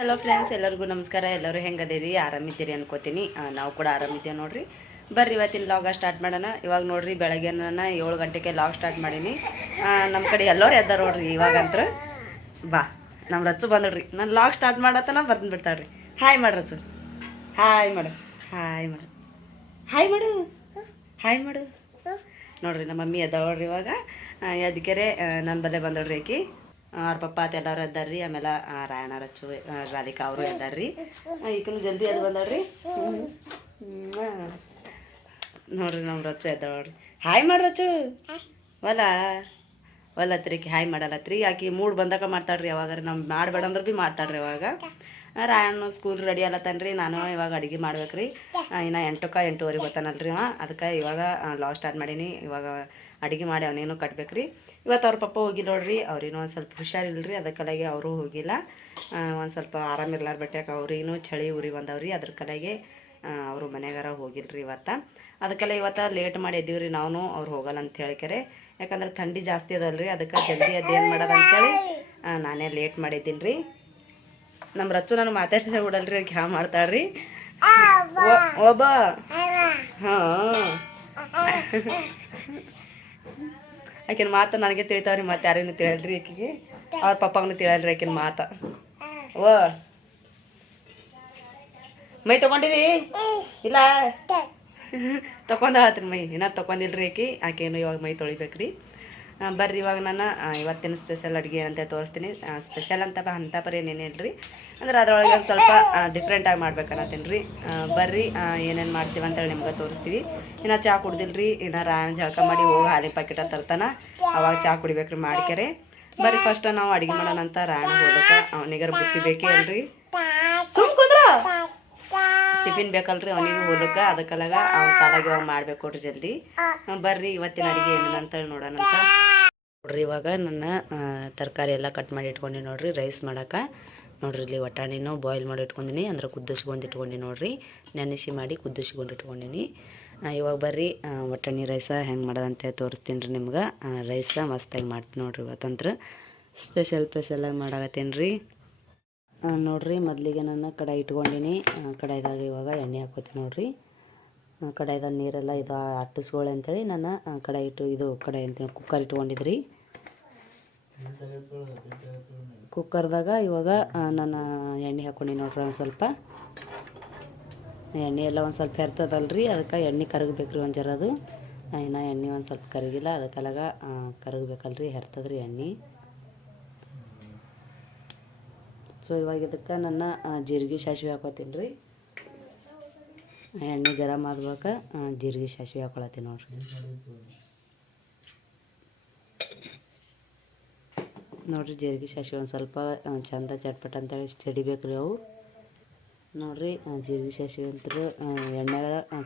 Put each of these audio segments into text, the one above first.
Hello friends ಎಲ್ಲರಿಗೂ ನಮಸ್ಕಾರ. ಎಲ್ಲರೂ ಹೆಂಗದೀರಿ ಆರಾಮಿದ್ದೀರಿ ಅನ್ಕೋತೀನಿ. ನಾವು ಕೂಡ ಆರಾಮಿದ್ದೇವೆ ನೋಡ್ರಿ. ಬರ್ರಿ, ಇವತ್ತಿನ ಲಾಗ ಸ್ಟಾರ್ಟ್ ಮಾಡೋಣ. ಇವಾಗ ನೋಡ್ರಿ, ಬೆಳಗ್ಗೆ ನಾನು ಏಳು ಗಂಟೆಗೆ ಲಾಗ್ ಸ್ಟಾರ್ಟ್ ಮಾಡೀನಿ. ನಮ್ಮ ಕಡೆ ಎಲ್ಲರೂ ಎದ್ದಾರ ನೋಡ್ರಿ ಇವಾಗಂತ್ರ. ಬಾ ನಮ್ಮ ರಚ್ಚು ಬಂದಡ್ರಿ ನಾನು ಲಾಗ್ ಸ್ಟಾರ್ಟ್ ಮಾಡತ್ತನ ಬಂದ್ಬಿಡ್ತಾಳ್ರಿ. ಹಾಯ್ ಮಾಡಿ ರಚು ಹಾಯ್ ಮಾಡು. ಹಾಯ್ ಮಾಡು. ಹಾಯ್ ಮಾಡು. ಹಾಯ್ ಮಾಡು. ನೋಡ್ರಿ, ನಮ್ಮ ಮಮ್ಮಿ ಎದ್ದಾಳ್ರಿ ಇವಾಗ. ಅದಕ್ಕೆ ನನ್ನ ಬಲ್ಲೇ ಬಂದಳ್ರಿ ಆಕಿ ಅವ್ರ ಪಪ್ಪ ಅತ್ತ ಎಲ್ಲಾರು ಎದ್ದಾರ್ರಿ ಆಮೇಲೆ ರಚ್ಚು ಆ, ರಾಧಿಕಾ ಅವರು ಎದ್ದಾರ್ರಿ ಈಕನು ಜಲ್ದಿ ಎದ್ದು ಬಂದಾಳ್ರಿ ನೋಡ್ರಿ ನಮ್ಮ ರಚ್ಚು ಎದ್ದಾಳ್ರಿ ಹಾಯ್ ಮಾಡ್ರಿ ರಚ್ಚು. ಒಲ್ಲ ಒಲ್ಲತ್ರಿ ಆಕಿ ಹಾಯ್ ಮಾಡಲತ್ರಿ. ಆಕಿ ಮೂಡ್ ಬಂದಾಗ ಮಾಡ್ತಾಳ್ರಿ ಯಾವಾಗಾರ. ನಮ್ಮ ಮಾಡಬೇಡ ಅಂದ್ರೆ ಭೀ ಮಾಡ್ತಾಳ್ರಿ ಇವಾಗ ರಾಯಣ್ಣ ಸ್ಕೂಲ್ ರೆಡಿ ಅಲ್ಲತ್ತನ್ರಿ ನಾನು ಇವಾಗ ಅಡುಗೆ ಮಾಡ್ಬೇಕ್ರಿ. ಇನ್ನ ಎಂಟಕ್ಕೆ ಎಂಟೂವರೆಗೆ ಬರ್ತಾನಲ್ರಿ ಅವ. ಅದಕ್ಕೆ ಇವಾಗ ಲಾಸ್ಟ್ ಸ್ಟಾರ್ಟ್ ಮಾಡೀನಿ. ಇವಾಗ ಅಡುಗೆ ಮಾಡಿ ಅವನೇನು ಕಟ್ಬೇಕ್ರಿ. ಇವತ್ತು ಅವ್ರ ಪಪ್ಪ ಹೋಗಿ ನೋಡ್ರಿ ಅವ್ರೇನೋ ಒಂದು ಸ್ವಲ್ಪ ಹುಷಾರಿಲ್ರಿ ಕಲೆಗೆ ಅವರು ಹೋಗಿಲ್ಲ. ಒಂದು ಸ್ವಲ್ಪ ಆರಾಮಿರ್ಲಾರ ಬಟ್ಟೆಗೆ ಅವ್ರೇನು ಚಳಿ ಉರಿ ಬಂದವ್ರಿ ಅದ್ರ ಕಲೆಗೆ ಅವರು ಮನೆಗಾರ ಹೋಗಿಲ್ರಿ ಇವತ್ತು. ಅದಕ್ಕೆಲ್ಲ ಇವತ್ತು ಲೇಟ್ ಮಾಡಿ ಎದ್ದೀವ್ರಿ ನಾವು ಅವ್ರು ಹೋಗಲ್ಲ ಅಂತ ಹೇಳಿಕೆರೆ ಯಾಕಂದ್ರೆ ಥಂಡಿ ಜಾಸ್ತಿ ಅದಲ್ರಿ ಅದಕ್ಕೆ ಜಲ್ದಿ ಅದೇನು ಮಾಡೋದು ಅಂತೇಳಿ ನಾನೇ ಲೇಟ್ ಮಾಡಿದ್ದೀನಿ ರೀ ನಮ್ಮ ರಚ್ಚು ನಾನು ಮಾತಾಡ್ಸೇ ಬಿಡಲ್ರಿ ಅದಕ್ಕೆ ಹ್ಯಾ ಮಾಡ್ತಾಳ್ರಿ. ಒಬ್ಬ ಹಾಂ. ಆಕಿನ ಮಾತು ನನಗೆ ತಿಳಿತಾವ್ರಿ ಮತ್ತೆ ಯಾರಿಗೂ ತಿಳಿಯಲ್ರಿ ಆಕಿಗೆ. ಅವ್ರ ಪಪ್ಪಗೂ ತಿಳಿಯಲ್ರಿ ಆಕಿನ ಮಾತ. ಓ ಮೈ ತಗೊಂಡಿರಿ? ಇಲ್ಲ? ತಗೊಂಡಾಳತ್ರಿ ಮೈ. ಇನ್ನ ತಗೊಂಡಿಲ್ರಿ ಆಕಿ. ಆಕೇನು ಇವಾಗ ಮೈ ತೊಳಿಬೇಕ್ರಿ. ಬರ್ರಿ ಇವಾಗ ನಾನು ಇವತ್ತಿನ ಸ್ಪೆಷಲ್ ಅಡುಗೆ ಏನಂತ ತೋರಿಸ್ತೀನಿ. ಸ್ಪೆಷಲ್ ಅಂತ ಅಂತ ಪರಿ ಏನೇನಿಲ್ರಿ ಅಂದ್ರೆ ಅದರೊಳಗೆ ಒಂದು ಸ್ವಲ್ಪ ಡಿಫ್ರೆಂಟಾಗಿ ಮಾಡ್ಬೇಕನ್ನತ್ತೀನಿ ರೀ ಬರ್ರಿ ಏನೇನು ಮಾಡ್ತೀವಿ ಅಂತೇಳಿ ನಿಮ್ಗೆ ತೋರಿಸ್ತೀವಿ. ಇನ್ನು ಚಹಾ ಕುಡ್ದಿಲ್ರಿ, ಇನ್ನು ರಾಯಣ ಜಳಕ ಮಾಡಿ ಹೋಗಿ ಹಾಲಿನ ಪ್ಯಾಕೆಟ ತರ್ತಾನೆ. ಅವಾಗ ಚಹಾ ಕುಡಿಬೇಕ್ರಿ ಮಾಡ್ಕೆರೆ. ಬರ್ರಿ ಫಸ್ಟ್ ನಾವು ಅಡುಗೆ ಮಾಡೋಣ ಅಂತ ರಾಯಣ ಹೋದಕ್ಕೆ ಅವನಿಗಾರ ಬುತ್ತಿ ಬೇಕೇ ಅಲ್ರಿ ಟಿಫಿನ್ ಬೇಕಲ್ರಿ ಅವನಿಗೆ ಹೋಲಕ್ಕ ಅದಕ್ಕಲಾಗ ಅವ್ನ ಕಾಲಾಗಿ ಇವಾಗ ಮಾಡ್ಬೇಕು ಕೊಡ್ರಿ ಜಲ್ದಿ. ಬರ್ರಿ, ಇವತ್ತಿನ ಅಡಿಗೆ ಏನಂತ ನೋಡೋಣ ಅಂತ. ನೋಡ್ರಿ ಇವಾಗ ನನ್ನ ತರಕಾರಿ ಎಲ್ಲ ಕಟ್ ಮಾಡಿ ಇಟ್ಕೊಂಡಿ ನೋಡ್ರಿ ರೈಸ್ ಮಾಡೋಕೆ. ನೋಡ್ರಿ ಇಲ್ಲಿ ವಟಾಣಿನೂ ಬಾಯ್ಲ್ ಮಾಡಿ ಇಟ್ಕೊಂಡಿನಿ, ಅಂದ್ರೆ ಕುದ್ದಿಸ್ಕೊಂಡು ಇಟ್ಕೊಂಡಿ ನೋಡ್ರಿ. ನೆನೆಸಿ ಮಾಡಿ ಕುದ್ದಿಸ್ಕೊಂಡು ಇಟ್ಕೊಂಡಿನಿ. ಇವಾಗ ಬರ್ರಿ ವಟಾಣಿ ರೈಸ ಹೆಂಗೆ ಮಾಡೋದಂತ ತೋರಿಸ್ತೀನಿ ರೀ ನಿಮ್ಗೆ. ರೈಸ ಮಸ್ತಾಗಿ ಮಾಡ್ತೀನಿ ನೋಡ್ರಿ ಇವತ್ತಂತ್ರ. ಸ್ಪೆಷಲ್ ಸ್ಪೆಷಲಾಗಿ ಮಾಡಾಕತ್ತೀನಿ ರೀ. ನೋಡ್ರಿ ಮೊದಲಿಗೆ ನಾನು ಕಡಾಯಿ ಇಟ್ಕೊಂಡಿನಿ. ಕಡಾಯಿದಾಗ ಇವಾಗ ಎಣ್ಣೆ ಹಾಕೋತೀನಿ ನೋಡ್ರಿ. ಆ, ಕಡಾಯಿದಾಗ ನೀರೆಲ್ಲ ಇದು ಅಟ್ಟಿಸ್ಕೊಳ್ಳಿ ಅಂತೇಳಿ ನಾನು ಕಡಾಯಿ ಇಟ್ಟು ಇದು ಕಡಾಯಿ ಅಂತ ಕುಕ್ಕರ್ ಇಟ್ಕೊಂಡಿದ್ರಿ. ಕುಕ್ಕರ್ದಾಗ ಇವಾಗ ನಾನು ಎಣ್ಣೆ ಹಾಕ್ಕೊಂಡು ನೋಡ್ರಿ ಒಂದು ಸ್ವಲ್ಪ. ಎಣ್ಣೆ ಎಲ್ಲ ಒಂದು ಸ್ವಲ್ಪ ಹೆರ್ತದಲ್ರಿ ಅದಕ್ಕೆ ಎಣ್ಣೆ ಕರಗಬೇಕ್ರಿ ಒಂದು ಜರ ಅದು. ಇನ್ನು ಎಣ್ಣೆ ಒಂದು ಸ್ವಲ್ಪ ಕರಗಿಲ್ಲ ಅದಕ್ಕೆಲ್ಲಾಗ ಕರಗಬೇಕಲ್ರಿ ಹೆರ್ತದ್ರಿ ಎಣ್ಣೆ. ಸೊ ಇವಾಗ ಇದಕ್ಕೆ ನನ್ನ ಜೀರಿಗೆ ಸಾಸಿವೆ ಹಾಕೋತೀನಿ ರೀ ಎಣ್ಣೆ ಗರಂ ಆದ್ಬೇಕ ಜೀರಿಗೆ ಸಾಸಿವೆ ಹಾಕೊಳತ್ತೀನಿ ನೋಡ್ರಿ. ನೋಡ್ರಿ, ಜೀರಿಗೆ ಸಾಸಿವೆ ಒಂದು ಸ್ವಲ್ಪ ಚಂದ ಚಟ್ಪಟ್ ಅಂತೇಳಿ ಚಡಿಬೇಕ್ರಿ ಅವು. ನೋಡ್ರಿ ಜೀರಿಗೆ ಸಾಸಿವೆ ಅಂತ ಎಣ್ಣೆ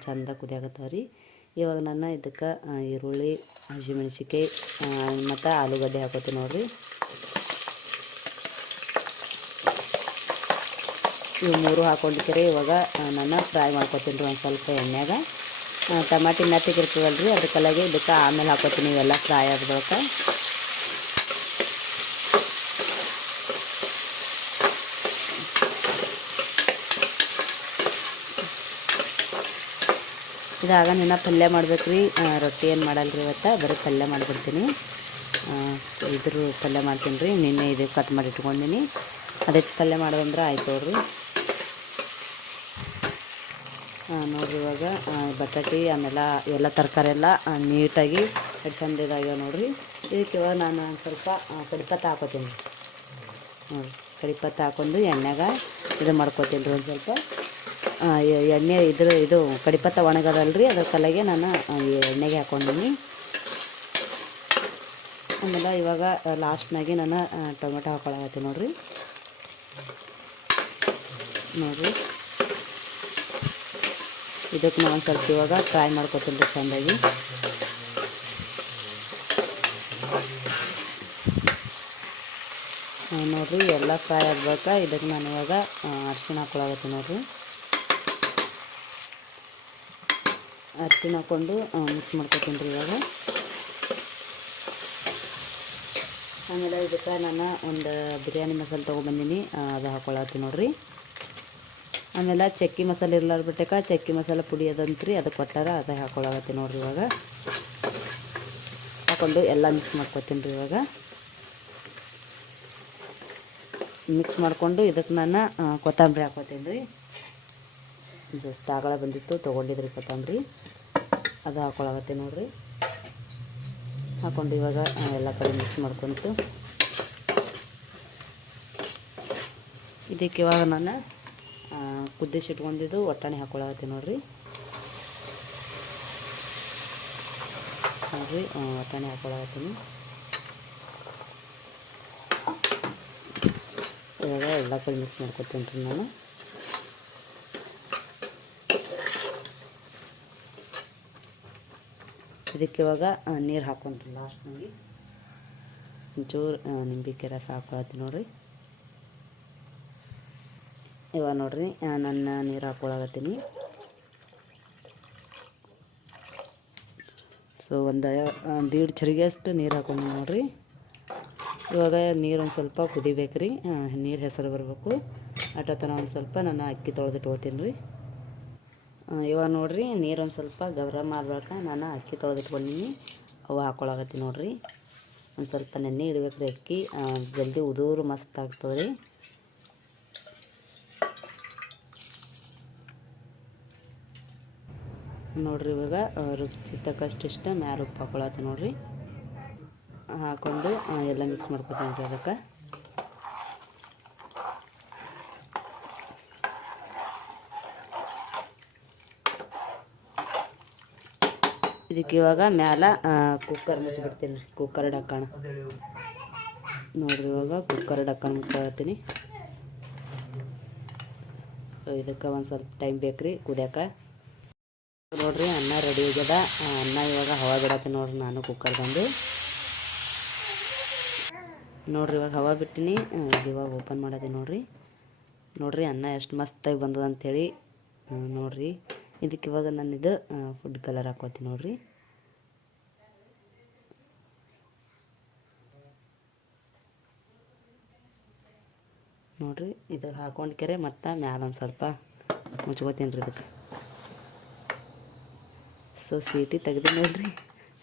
ಚಂದ ಕುದಿಯಾಕತ್ತಾವ ರೀ ಇವಾಗ ನಾನು ಇದಕ್ಕೆ ಈರುಳ್ಳಿ ಹಸಿಮೆಣ್ಸಿಕಾಯಿ ಮತ್ತು ಆಲೂಗಡ್ಡೆ ಹಾಕೋತೀನಿ ನೋಡ್ರಿ. ಇವು ಮೂರು ಹಾಕೊಂಡಿದ್ದೀರಿ. ಇವಾಗ ನಾನು ಫ್ರೈ ಮಾಡ್ಕೊತೀನಿ ರೀ ಒಂದು ಸ್ವಲ್ಪ ಎಣ್ಣೆಗ ಟಮಾಟಿ ಮೆತ್ತಿಗೆ ಇರ್ತದಲ್ಲ ರೀ ಅದಕ್ಕೆಲ್ಲಾಗೆ ಇದಕ್ಕೆ ಆಮೇಲೆ ಹಾಕೋತೀನಿ. ಇವೆಲ್ಲ ಫ್ರೈ ಆಗ್ಬೇಕ ಇದಾಗ ನಿನ್ನ ಪಲ್ಯ ಮಾಡ್ಬೇಕು ರೀ ರೊಟ್ಟಿ ಏನು ಮಾಡಲ್ಲ ರೀ ಇವತ್ತು? ಬರೀ ಪಲ್ಯ ಮಾಡಿಬಿಡ್ತೀನಿ. ಇದ್ರ ಪಲ್ಯ ಮಾಡ್ತೀನಿ ರೀ. ನಿನ್ನೆ ಇದು ಕಟ್ ಮಾಡಿ ಇಟ್ಕೊಂಡಿನಿ. ಅದಕ್ಕೆ ಪಲ್ಯ ಮಾಡೋದಂದ್ರೆ ಆಯ್ತು ನೋಡ್ರಿ. ನೋಡ್ರಿ ಇವಾಗ ಬಟಾಟಿ, ಆಮೇಲೆ ಎಲ್ಲ ತರಕಾರಿ ಎಲ್ಲ ನೀಟಾಗಿ ಚಂದ ಇದಾಗ್ಯಾವ ನೋಡ್ರಿ. ಇದಕ್ಕೆ ಇವಾಗ ನಾನು ಒಂದು ಸ್ವಲ್ಪ ಕಡಿಪತ್ತ ಹಾಕೋತೀನಿ. ನೋಡಿ ಕಡಿಪತ್ತ ಹಾಕೊಂಡು ಎಣ್ಣೆಗ ಇದು ಮಾಡ್ಕೊತೀನಿ ರೀ ಒಂದು ಸ್ವಲ್ಪ. ಎಣ್ಣೆ ಇದ್ರ, ಇದು ಕಡಿಪತ್ತ ಒಣಗದಲ್ರಿ, ಅದ್ರ ಕಲೆಗೆ ನಾನು ಎಣ್ಣೆಗೆ ಹಾಕೊಂಡಿನಿ. ಆಮೇಲೆ ಇವಾಗ ಲಾಸ್ಟ್ನಾಗೆ ನಾನು ಟೊಮೆಟೊ ಹಾಕೊಳಕತ್ತೀನಿ ನೋಡ್ರಿ. ನೋಡ್ರಿ. ಇದಕ್ಕೆ ಒಂದು ಸ್ವಲ್ಪ ಇವಾಗ ಫ್ರೈ ಮಾಡ್ಕೊತೀನಿ ರೀ ಚೆಂದಾಗಿ ನೋಡಿರಿ, ಎಲ್ಲ ಫ್ರೈ ಆಗ್ಬೇಕಾ? ಇದಕ್ಕೆ ನಾನು ಇವಾಗ ಅರ್ಶಿನ ಅರ್ಶಿಣ ನೋಡಿರಿ. ಅರ್ಶಿಣ ಹಾಕ್ಕೊಂಡು ಮಿಕ್ಸ್ ಮಾಡ್ಕೊತೀನಿ ರೀ ಇವಾಗ. ಆಮೇಲೆ ಇದಕ್ಕೆ ನಾನು ಒಂದು ಬಿರಿಯಾನಿ ಮಸಾಲೆ ತೊಗೊಬಂದೀನಿ ಅದು ಹಾಕೊಳತ್ತೀನಿ ನೋಡ್ರಿ. ಆಮೇಲೆ ಚಕ್ಕಿ ಮಸಾಲೆ ಇರ್ಲಾರ ಬಿಟ್ಟಕ ಚಕ್ಕಿ ಮಸಾಲೆ ಪುಡಿ ಅದಂತ್ರಿ. ಅದಕ್ಕೆ ಕೊಟ್ಟಾರ ಅದು ಹಾಕೊಳ್ಳಾಗತ್ತೆ ನೋಡ್ರಿ ಇವಾಗ. ಹಾಕೊಂಡು ಎಲ್ಲ ಮಿಕ್ಸ್ ಮಾಡ್ಕೊತೀನಿ ರೀ ಇವಾಗ. ಮಿಕ್ಸ್ ಮಾಡಿಕೊಂಡು ಇದಕ್ಕೆ ನಾನು ಕೊತ್ತಂಬರಿ ಹಾಕೋತೀನಿ ರೀ. ಜಸ್ಟ್ ಆಗಳ ಬಂದಿತ್ತು, ತೊಗೊಂಡಿದ್ರಿ ಕೊತ್ತಂಬರಿ. ಅದು ಹಾಕೊಳಗತ್ತೆ ನೋಡ್ರಿ. ಹಾಕೊಂಡು ಇವಾಗ ಎಲ್ಲ ಕಡೆ ಮಿಕ್ಸ್ ಮಾಡ್ಕೊಂತು ಇದಕ್ಕೆ ಇವಾಗ ನಾನು ಆ, ಕುದಿಸಿಟ್ಕೊಂಡಿದ್ದು ಒಟ್ಟಾಣಿ ಹಾಕೊಳಗತ್ತೆ ನೋಡ್ರಿ. ನೋಡ್ರಿ ಒಟ್ಟಾಣಿ ಹಾಕೊಳಗತ್ತೀನಿ ಇವಾಗ ಎಲ್ಲ ಕಡೆ ಮಿಕ್ಸ್ ಮಾಡ್ಕೊತೀನಿ ರೀ ನಾನು. ಇದಕ್ಕೆ ಇವಾಗ ನೀರು ಹಾಕೊಂಡ್ರಿ ಲಾಸ್ಟ್ನಾಗಿ ಒಂಚೂರು ನಿಂಬಿಕೆ ರಸ ಹಾಕೊಳತ್ತೀನಿ ನೋಡ್ರಿ. ಇವಾಗ ನೋಡ್ರಿ ನನ್ನ ನೀರು ಹಾಕೊಳಗತ್ತೀನಿ ಸೊ ಒಂದು ದೀಡ್ ಚರಿಗೆಷ್ಟು ನೀರು ಹಾಕೊಂಡು ನೋಡ್ರಿ. ಇವಾಗ ನೀರು ಒಂದು ಸ್ವಲ್ಪ ಕುದಿಬೇಕು ರೀ ನೀರು ಹೆಸರು ಬರಬೇಕು. ಅಟತನ ಒಂದು ಸ್ವಲ್ಪ ನಾನು ಅಕ್ಕಿ ತೊಳೆದಿಟ್ಕೋತೀನಿ ರೀ. ಇವಾಗ ನೋಡ್ರಿ, ನೀರು ಒಂದು ಸ್ವಲ್ಪ ಗರಮ್ ಮಾಡಬೇಕ ನಾನು ಅಕ್ಕಿ ತೊಳೆದಿಟ್ಕೊಂಡಿನಿ. ಅವು ಹಾಕೊಳಕತ್ತೀನಿ ನೋಡ್ರಿ. ಒಂದು ಸ್ವಲ್ಪ ನೆನ್ನೆ ಇಡ್ಬೇಕು ಅಕ್ಕಿ ಜಲ್ದಿ ಉದೂರು ಮಸ್ತ್ ಆಗ್ತದೆ ರೀ ನೋಡ್ರಿ ಇವಾಗ ರುಚಿ ತಕ್ಕಷ್ಟು ಇಷ್ಟ, ಮ್ಯಾಲ ಉಪ್ಪು ಹಾಕೊಳತ್ತೀನಿ ನೋಡ್ರಿ. ಹಾಕೊಂಡು ಎಲ್ಲ ಮಿಕ್ಸ್ ಮಾಡ್ಕೊತೀನಿ ರೀ ಅದಕ್ಕೆ. ಇದಕ್ಕೆ ಇವಾಗ ಮ್ಯಾಲ ಕುಕ್ಕರ್ ಮುಚ್ಚಿಬಿಡ್ತೀನಿ ರೀ ಕುಕ್ಕರ್ ಡಕ್ಕಣ. ನೋಡ್ರಿ ಇವಾಗ ಕುಕ್ಕರ್ ಡಕ್ಕಣ ಮುಚ್ಕೊಳತ್ತೀನಿ ಇದಕ್ಕೆ ಒಂದು ಸ್ವಲ್ಪ ಟೈಮ್ ಬೇಕು ರೀ ಕುದಿಯಕ್ಕೆ. ನೋಡ್ರಿ ಅನ್ನ ರೆಡಿ ಆಗ್ಯದ. ಅನ್ನ ಇವಾಗ ಹವಾ ಬಿಡತ್ತೆ ನೋಡ್ರಿ ನಾನು ಕುಕ್ಕರ್ ಬಂದು. ನೋಡ್ರಿ ಇವಾಗ ಹವಾ ಬಿಟ್ಟಿನಿ. ಇವಾಗ ಓಪನ್ ಮಾಡತ್ತೀನಿ ನೋಡ್ರಿ. ನೋಡ್ರಿ ಅನ್ನ ಎಷ್ಟು ಮಸ್ತಾಗಿ ಬಂದದ ಆ, ನೋಡ್ರಿ. ಇದಕ್ಕೆ ಇವಾಗ ನಾನು ಇದು ಫುಡ್ ಕಲರ್ ಹಾಕೋತೀನಿ ನೋಡ್ರಿ. ನೋಡ್ರಿ ಇದು ಹಾಕೊಂಡ್ಕೆರೆ ಮತ್ತು ಮ್ಯಾಲ ಒಂದು ಸ್ವಲ್ಪ ಮುಚ್ಕೋತೀನಿ ರೀ ಇದಕ್ಕೆ. ಸೊ ಸೀಟಿ ತೆಗ್ದು ನೋಡ್ರಿ.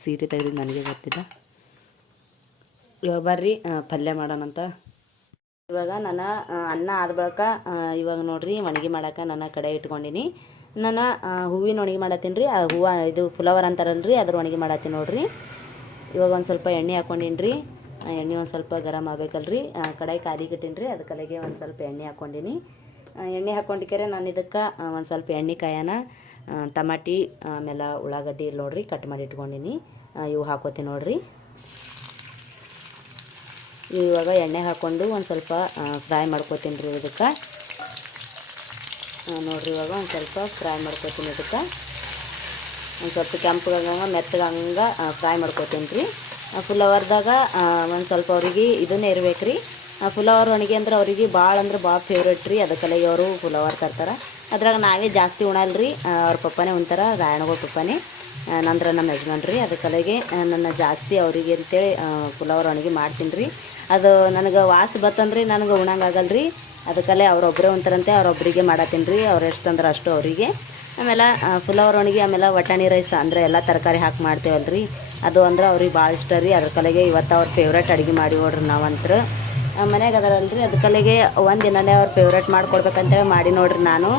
ಸೀಟಿ ತೆಗ್ದು ನನಗೆ ಗೊತ್ತಿಲ್ಲ. ಇವಾಗ ಬರ್ರಿ ಪಲ್ಯ ಮಾಡೋಣಂತ ಇವಾಗ ನಾನು ಅನ್ನ ಆದ ಬಳಿಕ ಇವಾಗ ನೋಡ್ರಿ, ಒಣಗಿ ಮಾಡಕ್ಕೆ ನನ್ನ ಕಡೆ ಇಟ್ಕೊಂಡಿನಿ. ನಾನು ಹೂವಿನ ಒಣಗಿ ಮಾಡತ್ತೀನಿ ರೀ. ಆ, ಹೂವು, ಇದು ಫ್ಲವರ್ ಅಂತಾರಲ್ರಿ, ಅದ್ರ ಒಣಗಿ ಮಾಡತ್ತೀನಿ ನೋಡ್ರಿ. ಇವಾಗ ಒಂದು ಸ್ವಲ್ಪ ಎಣ್ಣೆ ಹಾಕ್ಕೊಂಡಿನಿ ಎಣ್ಣೆ ಒಂದು ಸ್ವಲ್ಪ ಗರಮ್ ಆಗ್ಬೇಕಲ್ರಿ. ಕಡಾಯಿ ಕಟ್ಟೀನಿ ರೀ. ಅದ್ರ ಕಲೆಗೆ ಒಂದು ಸ್ವಲ್ಪ ಎಣ್ಣೆ ಹಾಕ್ಕೊಂಡಿನಿ ಎಣ್ಣೆ ಹಾಕೊಂಡಿಕೆರೆ ನಾನು ಇದಕ್ಕೆ ಒಂದು ಸ್ವಲ್ಪ ಎಣ್ಣೆ ಕಾಯನ. ಟಮಾಟಿ, ಆಮೇಲೆ ಉಳ್ಳಾಗಡ್ಡಿ ನೋಡ್ರಿ ಕಟ್ ಮಾಡಿ ಇಟ್ಕೊಂಡಿನಿ. ಇವು ಹಾಕೋತೀನಿ ನೋಡ್ರಿ. ಇವಾಗ ಎಣ್ಣೆ ಹಾಕ್ಕೊಂಡು ಒಂದು ಸ್ವಲ್ಪ ಫ್ರೈ ಮಾಡ್ಕೊತೀನಿ ರೀ ಇದಕ್ಕೆ. ನೋಡ್ರಿ ಇವಾಗ ಒಂದು ಸ್ವಲ್ಪ ಫ್ರೈ ಮಾಡ್ಕೊತೀನಿ ಇದಕ್ಕೆ. ಒಂದು ಸ್ವಲ್ಪ ಕೆಂಪಗಂಗ ಮೆತ್ತಗಂಗ ಫ್ರೈ ಮಾಡ್ಕೊತೀನಿ ರೀ. ಫ್ಲವರ್ದಾಗ ಒಂದು ಸ್ವಲ್ಪ ಅವ್ರಿಗೆ ಇದನ್ನೇ ಇರ್ಬೇಕು ರೀ ಫ್ಲವರ್ ಒಣಗಿ ಅಂದ್ರೆ ಅವ್ರಿಗೆ ಭಾಳ ಅಂದ್ರೆ ಭಾಳ ಫೇವ್ರೇಟ್ ರೀ. ಅದಕ್ಕೆಲ್ಲ ಅವರು ಅವರ್ ತರ್ತಾರೆ. ಅದ್ರಾಗ ನಾವೇ ಜಾಸ್ತಿ ಉಣಲ್ಲ ರೀ ಅವ್ರ ಪಪ್ಪನೇ ಉಣ್ತಾರ ರಾಯಣಗಳ ಪಪ್ಪನೇ. ನಂತರ ನಮ್ಮ ಯಜಮಾನ್ ರೀ ಅದಕ್ಕಲೆಗೆ ನನ್ನ ಜಾಸ್ತಿ ಅವರಿಗೆ ಅಂತೇಳಿ ಫ್ಲವರ್ ಒಣಗಿ ಮಾಡ್ತೀನಿ ರೀ ಅದು ನನಗೆ ವಾಸ ಬತ್ತಂದ್ರೆ ನನಗೆ ಉಣಂಗಾಗಲ್ಲ ರೀ ಅದಕ್ಕಲ್ಲೇ ಅವ್ರೊಬ್ಬರೇ ಉಂತಾರಂತೆ ಅವ್ರೊಬ್ಬರಿಗೆ ಮಾಡತ್ತೀನಿ ರೀ ಅವ್ರು ಎಷ್ಟು ತಂದ್ರೆ ಅಷ್ಟು ಅವರಿಗೆ. ಆಮೇಲೆ ಫ್ಲವರ್ ಒಣಗಿ ಆಮೇಲೆ ವಟಾಣಿ ರೈಸ್ ಅಂದರೆ ಎಲ್ಲ ತರಕಾರಿ ಹಾಕಿ ಮಾಡ್ತೇವಲ್ಲ ರೀ ಅದು ಅಂದ್ರೆ ಅವ್ರಿಗೆ ಭಾಳ ಇಷ್ಟ ರೀ. ಅದ್ರ ಕಲೆಗೆ ಇವತ್ತು ಅವ್ರ ಫೇವ್ರೇಟ್ ಅಡುಗೆ ಮಾಡಿ ಹೋಡ್ರಿ ನಾವಂತ್ರ. ಮನ್ಯಾಗ ಅದಾರಲ್ರಿ ಅದಕ್ಕಲ್ಲಿಗೆ ಒಂದು ದಿನನೇ ಅವ್ರು ಫೇವ್ರೇಟ್ ಮಾಡ್ಕೊಡ್ಬೇಕಂತೇಳಿ ಮಾಡಿ ನೋಡ್ರಿ ನಾನು.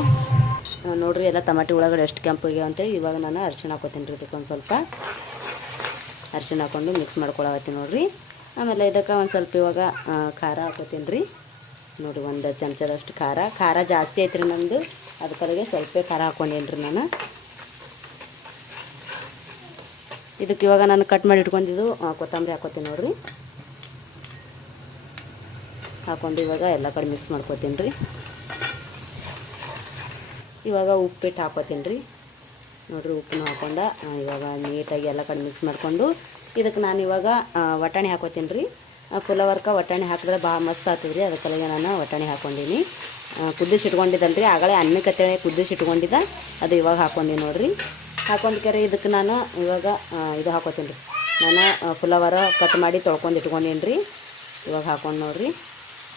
ನೋಡ್ರಿ ಎಲ್ಲ ಟಮಾಟಿ ಒಳಗಡೆ ಎಷ್ಟು ಕೆಂಪಿಗೆ ಅಂತೇಳಿ ಇವಾಗ ನಾನು ಅರಿಶಿಣ ಹಾಕೋತೀನಿ ರೀ ಇದಕ್ಕೆ ಒಂದು ಸ್ವಲ್ಪ. ಅರಿಶಿಣ ಹಾಕೊಂಡು ಮಿಕ್ಸ್ ಮಾಡ್ಕೊಳತ್ತೀನಿ ನೋಡ್ರಿ. ಆಮೇಲೆ ಇದಕ್ಕೆ ಒಂದು ಸ್ವಲ್ಪ ಇವಾಗ ಖಾರ ಹಾಕೋತೀನಿ ರೀ. ನೋಡಿ ಒಂದು ಚಮಚದಷ್ಟು ಖಾರ. ಖಾರ ಜಾಸ್ತಿ ಐತ್ರಿ ನಂದು. ಅದಕ್ಕೆ ಸ್ವಲ್ಪ ಖಾರ ಹಾಕ್ಕೊಂಡೇನ್ರಿ ನಾನು. ಇದಕ್ಕೆ ಇವಾಗ ನಾನು ಕಟ್ ಮಾಡಿ ಇಟ್ಕೊಂಡಿದ್ದು ಕೊತ್ತಂಬರಿ ಹಾಕೋತೀನಿ ನೋಡ್ರಿ. ಹಾಕೊಂಡು ಇವಾಗ ಎಲ್ಲ ಕಡೆ ಮಿಕ್ಸ್ ಮಾಡ್ಕೋತೀನಿ ರೀ. ಇವಾಗ ಉಪ್ಪಿಟ್ಟು ಹಾಕೋತೀನಿ ರೀ. ನೋಡಿರಿ ಉಪ್ಪನ್ನು ಹಾಕೊಂಡ ಇವಾಗ ನೀಟಾಗಿ ಎಲ್ಲ ಕಡೆ ಮಿಕ್ಸ್ ಮಾಡಿಕೊಂಡು, ಇದಕ್ಕೆ ನಾನು ಇವಾಗ ವಟಾಣಿ ಹಾಕೋತೀನಿ ರೀ. ಪುಲವರ್ಕ ವಟಾಣಿ ಹಾಕಿದ್ರೆ ಭಾಳ ಮಸ್ತ್ ಆಗ್ತದೆ ರೀ. ನಾನು ವಟಾಣಿ ಹಾಕ್ಕೊಂಡಿನಿ ಕುದಿಸಿ ಇಟ್ಕೊಂಡಿದ್ದಲ್ಲ ರೀ. ಆಗಲೇ ಅನ್ನಕ್ಕೆ ಕುದಿಸಿ ಇಟ್ಕೊಂಡಿದ್ದ, ಅದು ಇವಾಗ ಹಾಕ್ಕೊಂಡಿ ನೋಡ್ರಿ. ಹಾಕೊಂಡ್ಕರೆ ಇದಕ್ಕೆ ನಾನು ಇವಾಗ ಇದು ಹಾಕೋತೀನಿ ರೀ. ನಾನು ಫ್ಲವರ ಕಟ್ ಮಾಡಿ ತೊಳ್ಕೊಂಡು ಇಟ್ಕೊಂಡೀನಿ ರೀ. ಇವಾಗ ಹಾಕೊಂಡು ನೋಡ್ರಿ.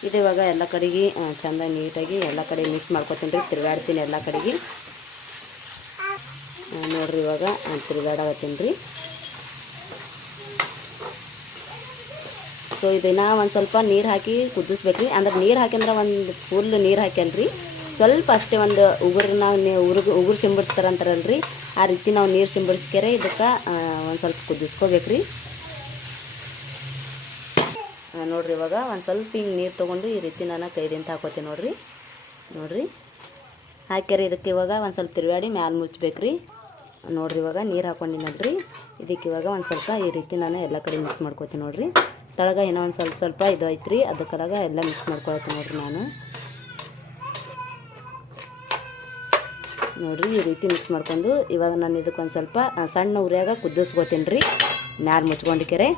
ಇದು ಇವಾಗ ಎಲ್ಲ ಕಡೆಗೆ ಚೆಂದ ನೀಟಾಗಿ ಎಲ್ಲ ಕಡೆ ಮಿಕ್ಸ್ ಮಾಡ್ಕೊತೀನಿ ರೀ, ತಿರುಗಾಡ್ತೀನಿ ಎಲ್ಲ ಕಡೆಗೆ. ನೋಡ್ರಿ ಇವಾಗ ತಿರುಗಾಡತ್ತೀನಿ ರೀ. ಸೊ ಇದನ್ನ ಒಂದು ಸ್ವಲ್ಪ ನೀರು ಹಾಕಿ ಕುದಿಸ್ಬೇಕ್ರಿ ಅಂದ್ರೆ ನೀರು ಹಾಕಿದ್ರೆ ಒಂದು ಫುಲ್ ನೀರು ಹಾಕ್ಯಲ್ರಿ ಸ್ವಲ್ಪ ಅಷ್ಟೇ ಒಂದು ಉಗುರು ನಾವು ಉಗುರು ಸಿಂಬಡಿಸ್ತಾರೆ ಅಂತಾರಲ್ರಿ. ಆ ರೀತಿ ನಾವು ನೀರು ಸಿಂಬಡಿಸ್ಕೆರೆ ಇದಕ್ಕೆ ಒಂದು ಸ್ವಲ್ಪ ಕುದಿಸ್ಕೋಬೇಕ್ರಿ ನೋಡ್ರಿ ಇವಾಗ ಒಂದು ಸ್ವಲ್ಪ ಹಿಂಗೆ ನೀರು ತೊಗೊಂಡು ಈ ರೀತಿ ನಾನು ಕೈದಿಂದ ಹಾಕೋತೀನಿ ನೋಡ್ರಿ. ನೋಡ್ರಿ. ಹಾಕ್ಯಾರ ಇದಕ್ಕೆ ಇವಾಗ ಒಂದು ಸ್ವಲ್ಪ ತಿರುಗಾಡಿ ಮ್ಯಾಲೆ ಮುಚ್ಚಬೇಕ್ರಿ ನೋಡ್ರಿ ಇವಾಗ ನೀರು ಹಾಕೊಂಡಿನಲ್ರಿ ಇದಕ್ಕೆ ಇವಾಗ ಒಂದು ಸ್ವಲ್ಪ ಈ ರೀತಿ ನಾನು ಎಲ್ಲ ಕಡೆ ಮಿಕ್ಸ್ ಮಾಡ್ಕೋತೀನಿ ನೋಡ್ರಿ. ತಳಗ ಏನೋ ಒಂದು ಸ್ವಲ್ಪ ಸ್ವಲ್ಪ ಇದು ಐತ್ರಿ. ಅದಕ್ಕಲಾಗ ಎಲ್ಲ ಮಿಕ್ಸ್ ಮಾಡ್ಕೊಳತ್ತೀನಿ ನೋಡ್ರಿ ನಾನು. ನೋಡ್ರಿ ಈ ರೀತಿ ಮಿಕ್ಸ್ ಮಾಡ್ಕೊಂಡು ಇವಾಗ ನಾನು ಇದಕ್ಕೆ ಒಂದು ಸ್ವಲ್ಪ ಸಣ್ಣ ಉರಿಯಾಗ ಕುದಿಸ್ಕೋತೀನಿ ರೀ ಮ್ಯಾಲೆ ಮುಚ್ಕೊಂಡಿಕೆರೆ.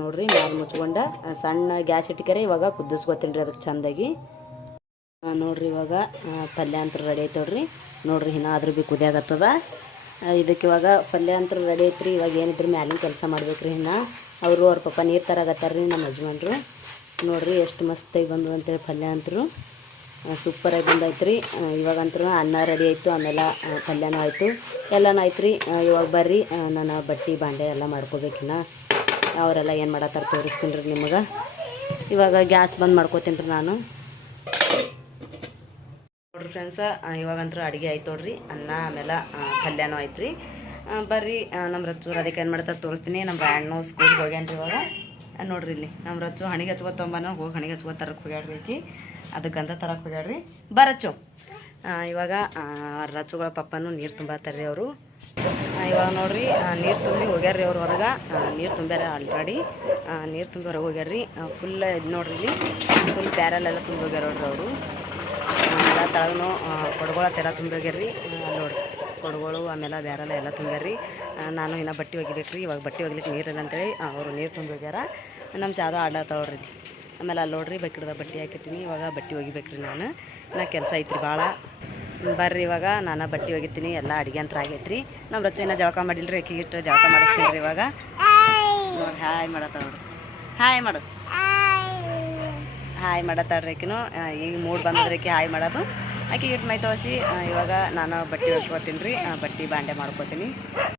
ನೋಡ್ರಿ ಮ್ಯಾಲೆ ಮುಚ್ಕೊಂಡ ಸಣ್ಣ ಗ್ಯಾಸ್ ಇಟ್ಕರೆ ಇವಾಗ ಕುದ್ದಿಸ್ಕೊತೀನಿ ರೀ ಅದಕ್ಕೆ ಚಂದಾಗಿ ನೋಡ್ರಿ ಇವಾಗ ಪಲ್ಯ ಅಂತ ರೆಡಿ ಐತೆ ನೋಡ್ರಿ. ಇನ್ನ ಅದ್ರ ಭೀ ಕುದಿಯಾಗತ್ತದ ಇದಕ್ಕೆ ಇವಾಗ ಪಲ್ಯ ಅಂತ ರೆಡಿ ಐತ್ರಿ, ಇವಾಗ ಏನಿದ್ರು ಮ್ಯಾಲಿನ ಕೆಲಸ ಮಾಡ್ಬೇಕ್ರಿ ಇನ್ನ. ಅವರು ಅವ್ರ ಪಪ್ಪ ನೀರು ತರಾಗತ್ತಾರ್ರಿ ನಮ್ಮ ಯಜಮಾನ್ರು. ನೋಡ್ರಿ, ಎಷ್ಟು ಮಸ್ತಾಗಿ ಬಂದು ಅಂತೇಳಿ ಪಲ್ಯ ಅಂತರು ಸೂಪರಾಗಿ ಬಂದೈತ್ರಿ. ಇವಾಗಂತೂ ಅನ್ನ ರೆಡಿ ಆಯಿತು, ಆಮೇಲೆ ಪಲ್ಯನೂ ಆಯಿತು. ಎಲ್ಲನೂ ಆಯ್ತು ರೀ ಇವಾಗ ಬರ್ರಿ ನಾನು ಬಟ್ಟೆ, ಬಾಂಡೆ ಎಲ್ಲ ಮಾಡ್ಕೋಬೇಕಿನ್ನ. ಅವರೆಲ್ಲ ಏನು ಮಾಡತ್ತಾರ ತೋರಿಸ್ತೀನಿ ರೀ ನಿಮಗೆ. ಇವಾಗ ಗ್ಯಾಸ್ ಬಂದ್ ಮಾಡ್ಕೋತೀನಿ ರೀ ನಾನು. ನೋಡ್ರಿ ಫ್ರೆಂಡ್ಸ ಇವಾಗಂತೂ ಅಡುಗೆ ಆಯ್ತು ನೋಡ್ರಿ. ಅನ್ನ, ಆಮೇಲೆ ಪಲ್ಯನೂ ಆಯ್ತು ರೀ. ಬರ್ರಿ ನಮ್ಮ ರಚ್ಚೂರು ಅದಕ್ಕೆ ಏನು ಮಾಡ್ತಾರೆ ತೋರಿಸ್ತೀನಿ. ನಮ್ಮ ಬ್ಯಾಂಡ್ನು ಸ್ಕೂಲ್ಗೆ ಹೋಗ್ಯಾನ್ರಿ ಇವಾಗ. ನೋಡ್ರಿ ಇಲ್ಲಿ ನಮ್ಮ ರಚ್ಚು ಹಣಿಗೆ ಹಚ್ಕೊತಂಬನ ಹೋಗಿ ಹಣಿಗೆ ಹಚ್ಕೊ ತರಕ್ಕೆ ಹೋಗ್ಯಾಡ್ರಿ ಅದಕ್ಕಂತ ತರಕ್ಕೆ ಹೋಗ್ಯಾಡ್ರಿ ಬರಚ್ಚು ಇವಾಗ ಆ, ಪಪ್ಪನು ನೀರು ತುಂಬತ್ತಾರ ರೀ ಅವರು. ಇವಾಗ ನೋಡ್ರಿ ನೀರು ತುಂಬಿ ಹೋಗ್ಯಾರ್ರಿ ಅವ್ರ ಹೊರಗೆ. ನೀರು ತುಂಬ್ಯಾರ ಆಲ್ರೆಡಿ ನೀರು ತುಂಬಿ ಹೊರಗೆ ಹೋಗ್ಯಾರ್ರಿ. ಫುಲ್ ಇದು ನೋಡ್ರಿ ಫುಲ್ ಬ್ಯಾರಲ್ಲೆಲ್ಲ ತುಂಬಿ ಹೋಗ್ಯಾರ ನೋಡ್ರಿ ಅವರು. ಆಮೇಲೆ ತುಂಬ ಕೊಡಗೊಳತ್ತೆಲ್ಲ ತುಂಬೋಗ್ಯಾರ್ರಿ ನೋಡ್ರಿ. ಕೊಡಗಳು ಆಮೇಲೆ ಬ್ಯಾರಲ್ಲ ಎಲ್ಲ ತುಂಬ್ಯಾರ್ರಿ. ನಾನು ಇನ್ನೂ ಬಟ್ಟೆ ಒಗಿಬೇಕ್ರಿ. ಇವಾಗ ಬಟ್ಟೆ ಒಗಿಲಿಕ್ಕೆ ನೀರಿಲ್ಲ ಅಂತೇಳಿ ಅವರು ನೀರು ತುಂಬಿ ಹೋಗ್ಯಾರ. ನಮ್ಮ ಶಾದ ಆಡ್ಲತ್ತವ್ರಿ ಆಮೇಲೆ ಅಲ್ಲಿ ನೋಡ್ರಿ ಬಕ್ಕಿಡ್ದ ಬಟ್ಟೆ ಹಾಕಿರ್ತೀನಿ. ಇವಾಗ ಬಟ್ಟೆ ಒಗಿಬೇಕ್ರಿ ನಾನು. ನಾ ಕೆಲಸ ಐತ್ರಿ ಭಾಳ ಬರ್ರಿ ಇವಾಗ, ನಾನು ಬಟ್ಟೆ ಒಗಿತೀನಿ. ಎಲ್ಲ ಅಡುಗೆ ಅಂತ ಆಗೈತ್ರಿ. ನಮ್ಮ ರಚ್ಚ ಇನ್ನೂ ಜಳಕ ಮಾಡಿಲ್ರಿ, ಅಕ್ಕಿ ಇಟ್ಟು ಜಳಕ ಮಾಡಿಸ್ತೀನಿ ರೀ ಇವಾಗ. ನೋಡಿ ಹಾಯ್ ಮಾಡತ್ತ ನೋಡ್ರಿ. ಹಾಯ್ ಮಾಡು. ಹಾಯ್ ಮಾಡತ್ತಾಳ್ರಿ ಆಕಿನೂ ಈಗ ಮೂಡ್ ಬಂದ್ರೆ ಆಕೆ ಹಾಯ್ ಮಾಡೋದು. ಆಕೆ ಇಟ್ಟು ಮೈ ತೋಸಿ ಇವಾಗ ನಾನು ಬಟ್ಟೆ ಒಗ್ಕೋತೀನಿ ರೀ. ಬಟ್ಟೆ ಬಾಂಡೆ ಮಾಡ್ಕೋತೀನಿ.